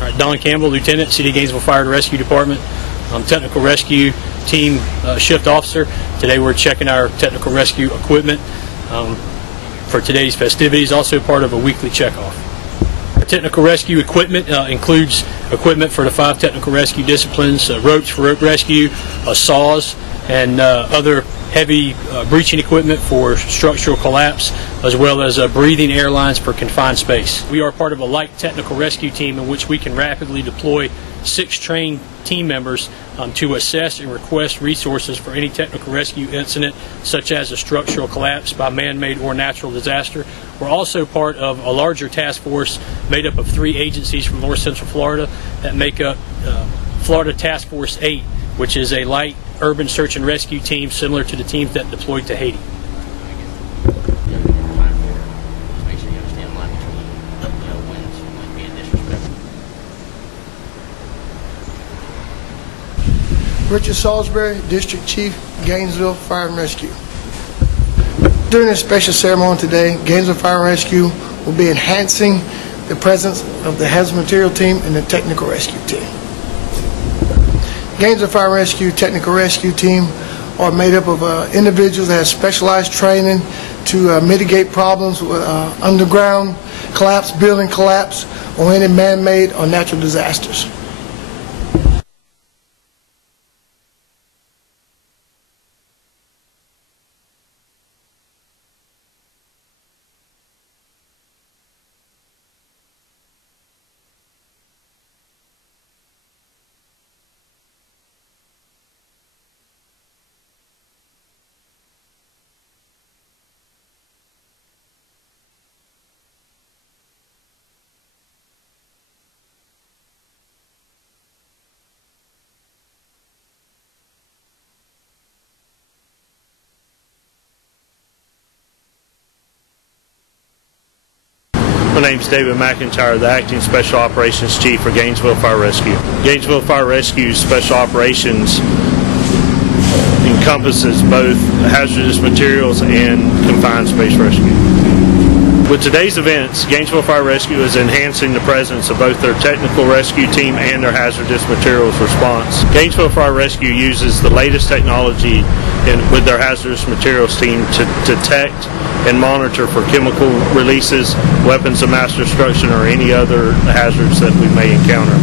All right, Don Campbell, Lieutenant, City of Gainesville Fire and Rescue Department. I'm Technical Rescue Team Shift Officer. Today we're checking our technical rescue equipment for today's festivities, also part of a weekly checkoff. Our technical rescue equipment includes equipment for the 5 technical rescue disciplines, ropes for rope rescue, saws, and other heavy breaching equipment for structural collapse, as well as breathing air lines for confined space. We are part of a light technical rescue team in which we can rapidly deploy 6 trained team members to assess and request resources for any technical rescue incident, such as a structural collapse by man-made or natural disaster. We're also part of a larger task force made up of 3 agencies from North Central Florida that make up Florida Task Force 8, which is a light urban search and rescue team similar to the teams that deployed to Haiti. Richard Salisbury, District Chief, Gainesville Fire and Rescue. During this special ceremony today, Gainesville Fire and Rescue will be enhancing the presence of the hazardous material team and the technical rescue team. Gainesville Fire and Rescue Technical Rescue Team are made up of individuals that have specialized training to mitigate problems with underground collapse, building collapse, or any man-made or natural disasters. My name is David McIntyre, the Acting Special Operations Chief for Gainesville Fire Rescue. Gainesville Fire Rescue Special Operations encompasses both hazardous materials and confined space rescue. With today's events, Gainesville Fire Rescue is enhancing the presence of both their technical rescue team and their hazardous materials response. Gainesville Fire Rescue uses the latest technology with their hazardous materials team to detect and monitor for chemical releases, weapons of mass destruction, or any other hazards that we may encounter.